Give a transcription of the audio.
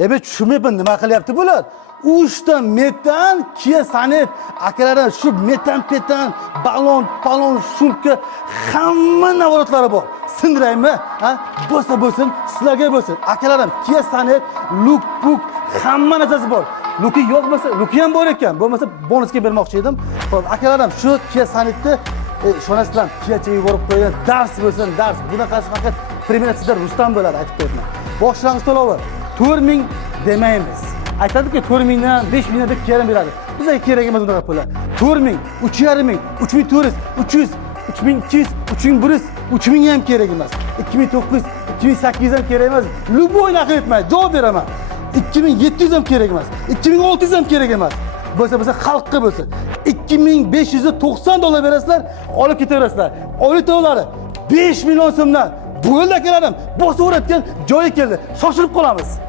Ben tushunmayapman, nima qilyapti bular? 3 ta metan, Kia Sonet, akalarim shu metan, balon, shumka, hamma navaratlari bor. Sindiraymi? Ha? Bo'lsa, sizlarga bo'lsin. Akalarim Kia Sonet, Luk, hamma narsasi bor. Luki yo'q bo'lsa, Luki ham bor ekan. Bo'lmasa bonusga bermoqchi edim. Xo'p, akalarim shu Kia Sonetni ishonasizlar, Kiachaga yuborib qo'ygan dars bo'lsin, dars. Bunaqasi faqat premyeratsida Rustam bo'ladi, aytib qo'yaman. Boshlang'ich to'lovi 4000 demaymiz. Aytadiki 4000 dan 5000 deb kerak beradi. Bizga kerak emas unaqa pullar. 4000, 3500, 3400, 300, 3200, 3100, 3000 ham kerak emas. 2900, 2800 ham kerak emas. Luboy narx aytmaydi, javob beraman. 2700 ham kerak emas. 2600 ham kerak emas. Bo'lsa xalqqa bo'lsin. 2590 dollar berasizlar, olib ketaverasizlar. Oylik to'lovlari 5 million so'mdan. Bo'ldi akalarim, bosaveradigan joyi keldi. Shoshilib qolamiz.